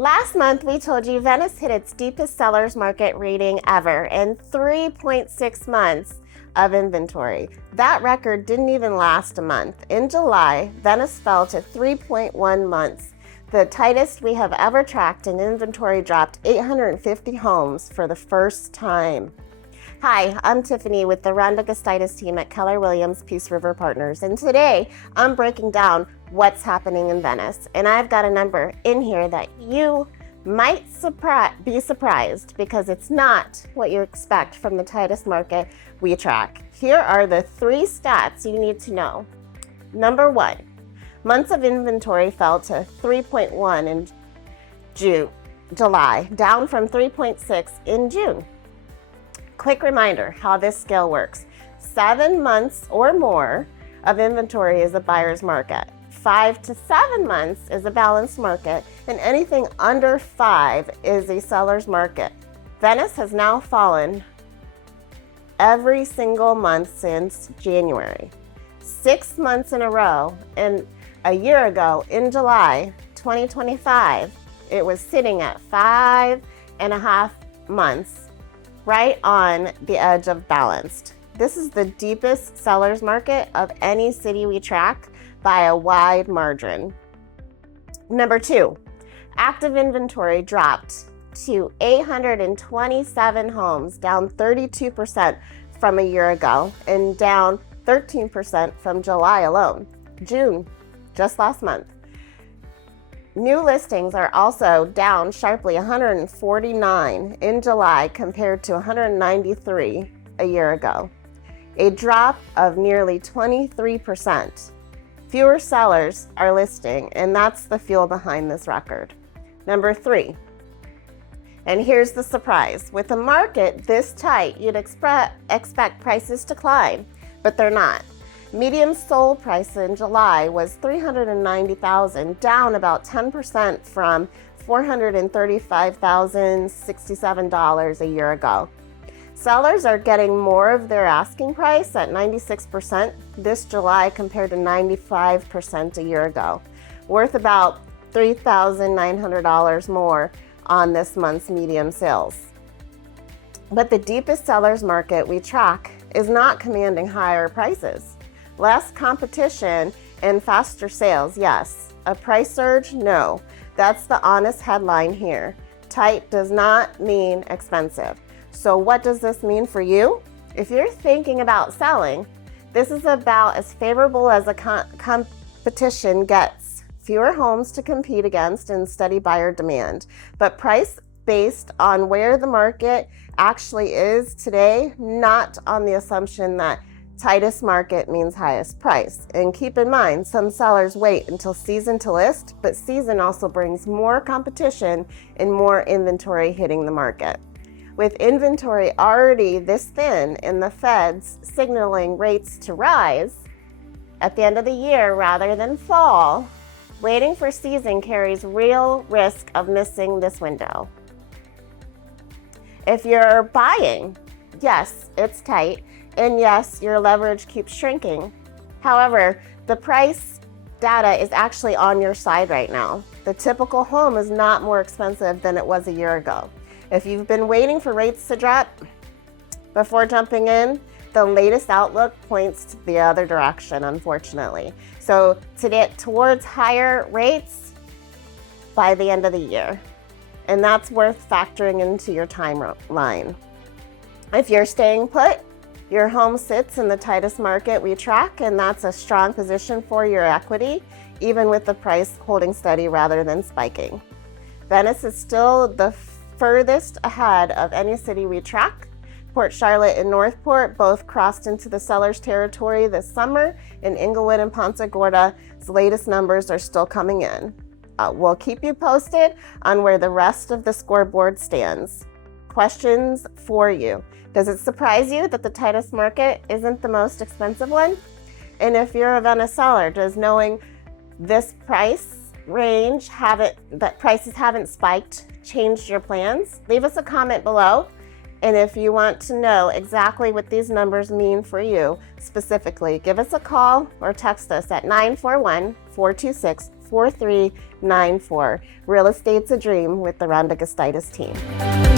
Last month, we told you Venice hit its deepest seller's market rating ever in 3.6 months of inventory. That record didn't even last a month. In July, Venice fell to 3.1 months. The tightest we have ever tracked, and inventory dropped 850 homes for the first time. Hi, I'm Tiffany with the Rhonda Gustitus team at Keller Williams Peace River Partners, and today I'm breaking down what's happening in Venice. And I've got a number in here that you might be surprised because it's not what you expect from the tightest market we track. Here are the 3 stats you need to know. Number 1, months of inventory fell to 3.1 in July, down from 3.6 in June. Quick reminder how this scale works. 7 months or more of inventory is a buyer's market. 5 to 7 months is a balanced market, and anything under 5 is a seller's market. Venice has now fallen every single month since January. 6 months in a row, and a year ago in July 2025, it was sitting at 5.5 months, right on the edge of balanced. This is the deepest seller's market of any city we track by a wide margin. Number 2, active inventory dropped to 827 homes, down 32% from a year ago and down 13% from July alone. June, just last month. New listings are also down sharply, 149 in July compared to 193 a year ago. A drop of nearly 23%. Fewer sellers are listing, and that's the fuel behind this record. Number 3, and here's the surprise. With a market this tight, you'd expect prices to climb, but they're not. Median sold price in July was $390,000, down about 10% from $435,067 a year ago. Sellers are getting more of their asking price at 96% this July compared to 95% a year ago, worth about $3,900 more on this month's median sales. But the deepest sellers market we track is not commanding higher prices. Less competition and faster sales, yes. A price surge, no. That's the honest headline here. Tight does not mean expensive. So what does this mean for you? If you're thinking about selling, this is about as favorable as a competition gets. Fewer homes to compete against and steady buyer demand. But price based on where the market actually is today, not on the assumption that tightest market means highest price. And keep in mind, some sellers wait until season to list, but season also brings more competition and more inventory hitting the market. With inventory already this thin and the Fed's signaling rates to rise at the end of the year rather than fall, waiting for season carries real risk of missing this window. If you're buying, yes, it's tight, and yes, your leverage keeps shrinking. However, the price data is actually on your side right now. The typical home is not more expensive than it was a year ago. If you've been waiting for rates to drop before jumping in, the latest outlook points to the other direction, unfortunately. So to get towards higher rates by the end of the year. And that's worth factoring into your timeline. If you're staying put, your home sits in the tightest market we track, and that's a strong position for your equity, even with the price holding steady rather than spiking. Venice is still the furthest ahead of any city we track. Port Charlotte and Northport both crossed into the seller's territory this summer, and Inglewood and Ponta Gorda's latest numbers are still coming in. We'll keep you posted on where the rest of the scoreboard stands. Questions for you. Does it surprise you that the tightest market isn't the most expensive one? And if you're a Venice seller, does knowing this price range that prices haven't spiked changed your plans? Leave us a comment below. And if you want to know exactly what these numbers mean for you specifically, give us a call or text us at 941-426-4600. 4394. Real estate's a dream with the Rhonda Gustitus team.